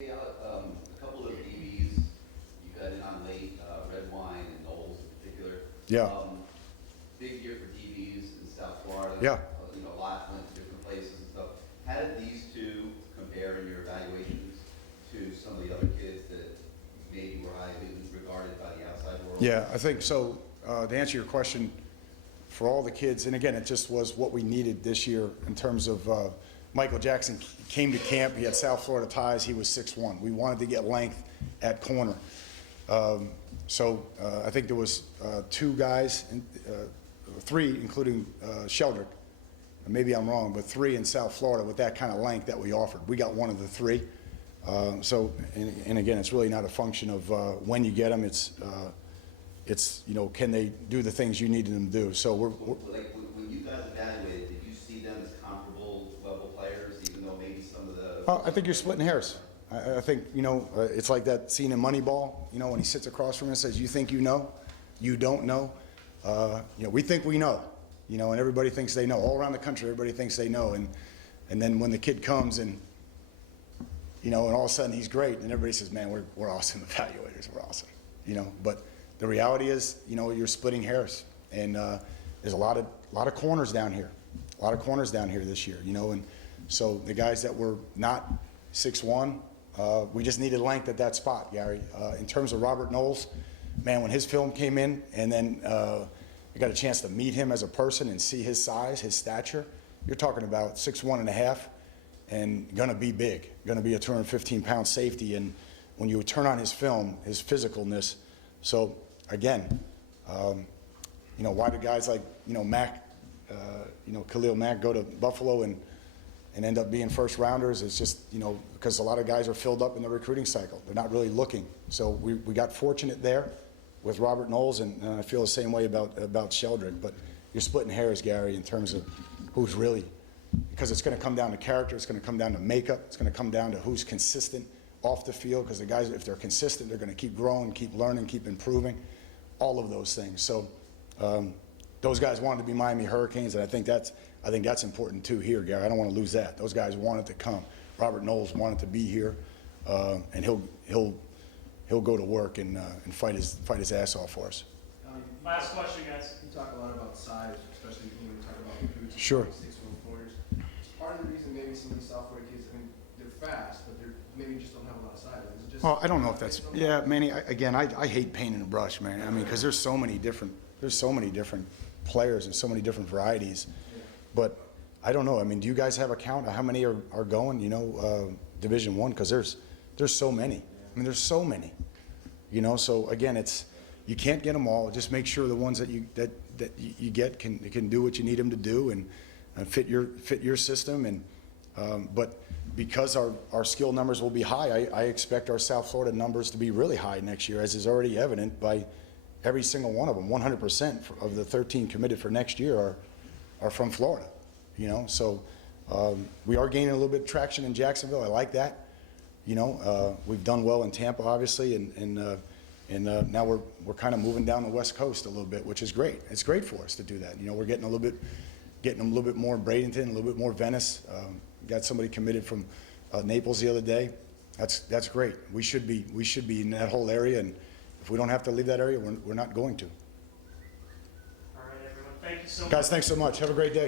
Hey, a couple of DBs you got in on late, Red Wine and Knowles in particular. Yeah. Big year for DBs in South Florida. Yeah. A lot went to different places and stuff. How did these two compare in your evaluations to some of the other kids that maybe were highly regarded by the outside world? Yeah, I think so. To answer your question, for all the kids, and again, it just was what we needed this year in terms of Michael Jackson came to camp. He had South Florida ties. He was 6'1". We wanted to get length at corner. I think there was two guys, three, including Sheldrick. Maybe I'm wrong, but three in South Florida with that kind of length that we offered. We got one of the three. And again, it's really not a function of when you get them. It's can they do the things you needed them to do. So we're like when you guys evaluated, did you see them as comparable level players, even though maybe some of the? I think you're splitting hairs. I think it's like that scene in Moneyball. When he sits across from him and says, "You think you know, you don't know." We think we know. And everybody thinks they know. All around the country, everybody thinks they know. And then when the kid comes and and all of a sudden he's great, and everybody says, "Man, we're awesome evaluators. We're awesome." But the reality is, you're splitting hairs, and there's a lot of corners down here, this year, and so the guys that were not 6'1", we just needed length at that spot, Gary. In terms of Robert Knowles, man, when his film came in, and then I got a chance to meet him as a person and see his size, his stature, you're talking about 6'1.5", and gonna be big, gonna be a 215-pound safety. And when you turn on his film, his physicalness. So again, why do guys like Mack, Khalil Mack go to Buffalo and end up being first rounders? It's just because a lot of guys are filled up in the recruiting cycle. They're not really looking. So we got fortunate there with Robert Knowles, and I feel the same way about Sheldrick. But you're splitting hairs, Gary, in terms of who's really, because it's going to come down to character, it's going to come down to makeup, it's going to come down to who's consistent off the field, because the guys, if they're consistent, they're going to keep growing, keep learning, keep improving, all of those things. So those guys wanted to be Miami Hurricanes, and I think that's important too here, Gary. I don't want to lose that. Those guys wanted to come. Robert Knowles wanted to be here, and he'll go to work and fight his ass off for us. Last question, guys. You talk a lot about size, especially when you talk about recruits. Sure. 6'1" players. Part of the reason maybe some of these software kids, they're fast, but they're maybe just don't have a lot of size. Is it just? Well, I don't know if that's, yeah, Manny. I hate painting a brush, man. I mean, because there's so many different players and so many different varieties. Yeah. But I don't know. I mean, do you guys have a count of how many are going? Division I, because there's so many. I mean, there's so many. So again, you can't get them all. Just make sure the ones that you get can do what you need them to do and fit your system. And but because our skill numbers will be high, I expect our South Florida numbers to be really high next year, as is already evident by every single one of them. 100% of the 13 committed for next year are from Florida. So we are gaining a little bit of traction in Jacksonville. I like that. We've done well in Tampa, obviously, and now we're kind of moving down the West Coast a little bit, which is great. It's great for us to do that. We're getting them a little bit more in Bradenton, a little bit more Venice. Got somebody committed from Naples the other day. That's great. We should be in that whole area, and if we don't have to leave that area, we're not going to. All right, everyone. Thank you so much. Guys, thanks so much. Have a great day.